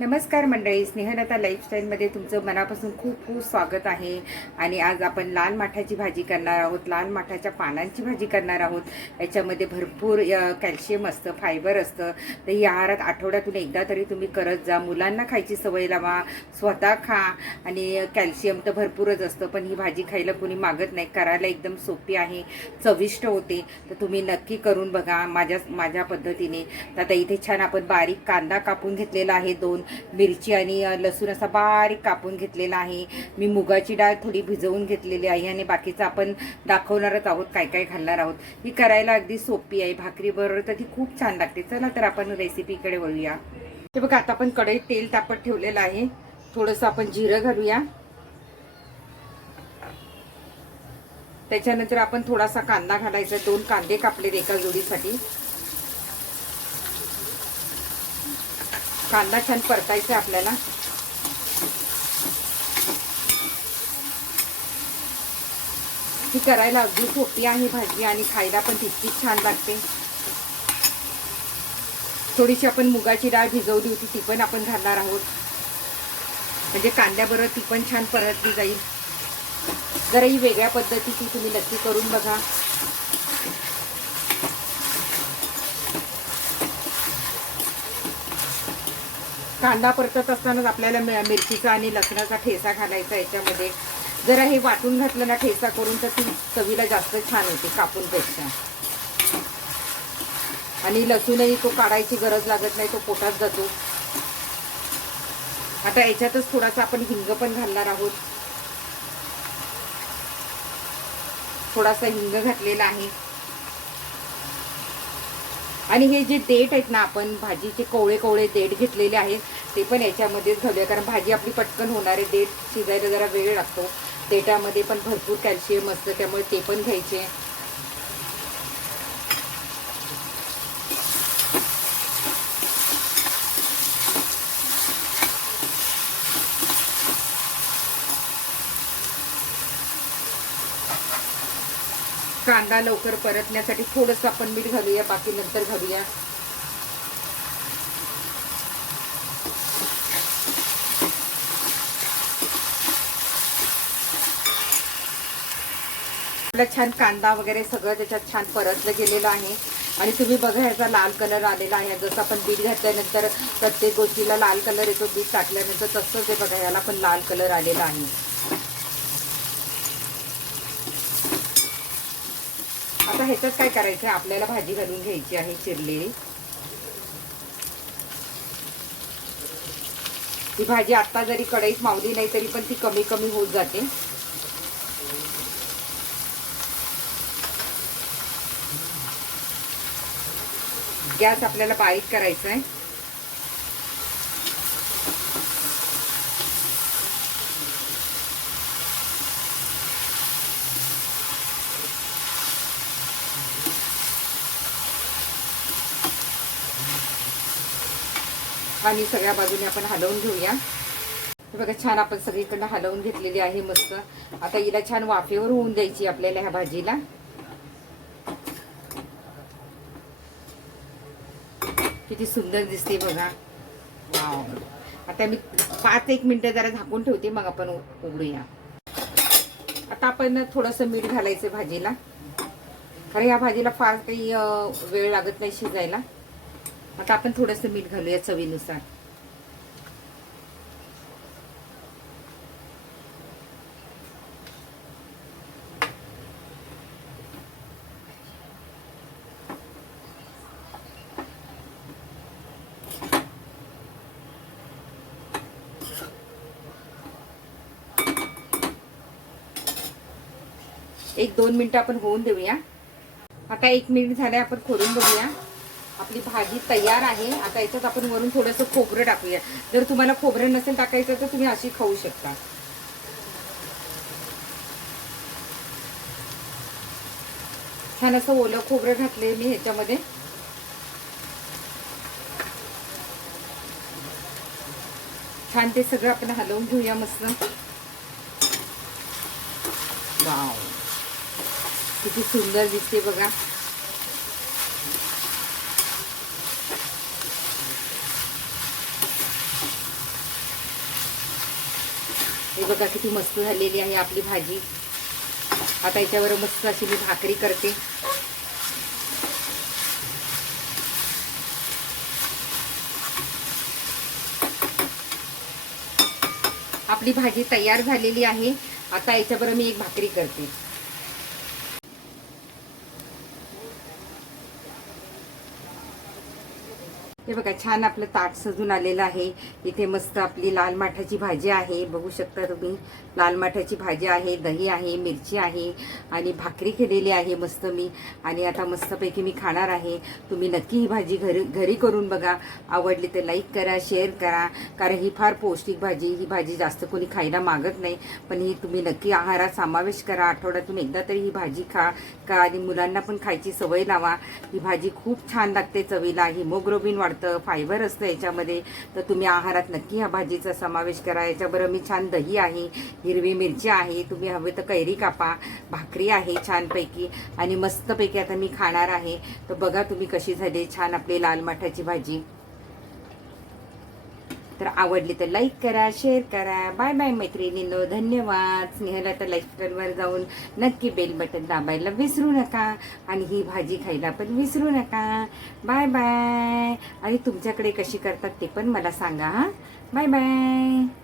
नमस्कार मंडळी स्नेहलता लाईफस्टाईलमध्ये तुमचं मनापासून खूप खूप स्वागत आहे. आणि आज आपण लाल माठाची भाजी करणार आहोत. लाल माठाच्या पानांची भाजी करणार आहोत. याच्यामध्ये भरपूर कॅल्शियम असतं फायबर असतं. तर ही आहारात आठवड्यातून एकदा तरी तुम्ही करत जा. मुलांना खायची सवय लावा. स्वतः खा. आणि कॅल्शियम तर भरपूरच असतं पण ही भाजी खायला कोणी मागत नाही. करायला एकदम सोपी आहे. चविष्ट होते. तर तुम्ही नक्की करून बघा. माझ्या माझ्या पद्धतीने. तर आता इथे छान आपण बारीक कांदा कापून घेतलेला आहे. दोन मिरची आणि लसूण असा बारीक कापून घेतलेला आहे. मी मुगाची डाळ थोडी भिजवून घेतलेली आहे आणि बाकीचं आपण दाखवणारच आहोत काय काय घालणार आहोत. ही करायला अगदी सोपी आहे भाकरी बरोबर तर ती खूप छान लागते. चला तर आपण रेसिपीकडे वळूया. हे बघा आता आपण कढईत तेल तापत ठेवलेलं आहे. थोडंसं आपण जिरं घालूया. त्याच्यानंतर आपण थोडासा कांदा घालायचा दोन कांदे कापलेत एका जोडीसाठी. कांदा छान परतायचा आपल्याला. ही करायला अगदी सोपी आहे भाजी आणि खायला पण तितकीच छान लागते. थोडीशी आपण मुगाची डाळ भिजवली होती ती पण आपण घालणार आहोत. म्हणजे कांद्याबरोबर ती पण छान परतली जाईल. जरा ही वेगळ्या पद्धतीची तुम्ही नक्की करून बघा. कांदा परतत असतानाच आपल्याला मिरचीचा आणि लसणाचा ठेसा घालायचा याच्यामध्ये. जरा हे वाटून घातलं ना ठेसा करून तर ती चवीला जास्त छान होते कापूनपेक्षा. आणि लसूणही तो काढायची गरज लागत नाही तो पोटात जातो. आता याच्यातच थोडासा आपण हिंग पण घालणार आहोत. थोडासा हिंग घातलेला आहे. आणि हे जे देठ आहेत ना आपण भाजीचे कोवळे कोवळे देठ घेतलेले आहेत ते पण याच्यामध्येच घालूया कारण भाजी आपली पटकन होणारे देठ शिजायला जरा वेळ लागतो. देठामध्ये पण भरपूर कॅल्शियम असतं त्यामुळे ते पण घ्यायचे. कांदा लवकर परतण्यासाठी थोडंसं आपण मीठ घालूया बाकी नंतर घालूया. आपला छान कांदा वगैरे सगळं त्याच्यात छान परतलं गेलेलं आहे. आणि तुम्ही बघा ह्याचा लाल कलर आलेला आहे. जसं आपण बीट घातल्यानंतर प्रत्येक गोष्टीला लाल कलर येतो बीट टाकल्यानंतर तसंच हे बघा ह्याला पण लाल कलर आलेला आहे. ह्याच्यात काय करायचं? आहे आपल्याला भाजी घालून घ्यायची आहे चिरलेली. ती भाजी आता जरी कढईत मावली नाही तरी पण ती कमी कमी होत जाते. गॅस आपल्याला बारीक करायचा आहे. आणि सगळ्या बाजूने आपण हलवून घेऊया. बघा छान आपण सगळीकडनं हलवून घेतलेली आहे मस्त. आता हिला छान वाफेवर होऊन द्यायची आपल्याला ह्या भाजीला. किती सुंदर दिसते बघा. आता मी पाच एक मिनटं जरा झाकून ठेवते मग आपण उ- उघडूया. आता आपण थोडंसं मीठ घालायचं भाजीला. कारण या भाजीला फार काही वेळ लागत नाही शिजायला. आता आपण थोडंसं मीठ घालूया चवीनुसार. एक दोन मिनिटं आपण होऊन देऊया. आता एक मिनिट झाले आपण खोडून बघूया. आपली भाजी तयार आहे. आता याच्यात आपण वरून थोडंसं खोबरं टाकूया. जर तुम्हाला खोबरं नसेल टाकायचं तर तुम्ही अशी खाऊ शकता. छान असं ओलं खोबरं घातले मी ह्याच्यामध्ये. छान ते सगळं आपण हलवून घेऊया मस्त. वाव. किती सुंदर दिसते बघा. बघा किती मस्त झालेली आहे आपली भाजी. आता याच्यावर मस्त अशी मी भाकरी करते. आपली भाजी तयार झालेली आहे. आता याच्याबरोबर मी एक भाकरी करते. हे बघा छान आपलं ताट सजून आलेलं आहे. इथे मस्त आपली लाल माठाची भाजी आहे. बघू शकता तुम्ही लाल माठाची भाजी आहे दही आहे मिरची आहे आणि भाकरी केलेली आहे मस्त मी. आणि आता मस्तपैकी मी खाणार आहे. तुम्ही नक्की ही भाजी घरी घरी करून बघा. आवडली तर लाईक करा शेअर करा. कारण ही फार पौष्टिक भाजी ही भाजी जास्त कोणी खायला मागत नाही. पण ही तुम्ही नक्की आहारात समावेश करा. आठवड्यातून एकदा तरी ही भाजी खा का आणि मुलांना पण खायची सवय लावा. ही भाजी खूप छान लागते चवीला. हिमोग्लोबिन वाढते. फायबर असतं याच्यामध्ये. तर तुम्ही आहारात नक्की ह्या भाजीचा समावेश करा. याच्याबरोबर मी छान दही आहे हिरवी मिरची आहे तुम्ही हवे तर कैरी कापा भाकरी आहे छानपैकी आणि मस्तपैकी आता मी खाणार आहे. तर बघा तुम्ही कशी झाली छान आपली लाल माठाची भाजी. तर आवडली तर लाईक करा शेअर करा. बाय बाय मैत्रिणींनो. धन्यवाद. स्नेहला तर लाईकवर जाऊन नक्की बेल बटन दाबायला विसरू नका. आणि ही भाजी खायला पण विसरू नका. बाय बाय आणि तुमच्याकडे कशी करतात ते पण मला सांगा हां? Bye bye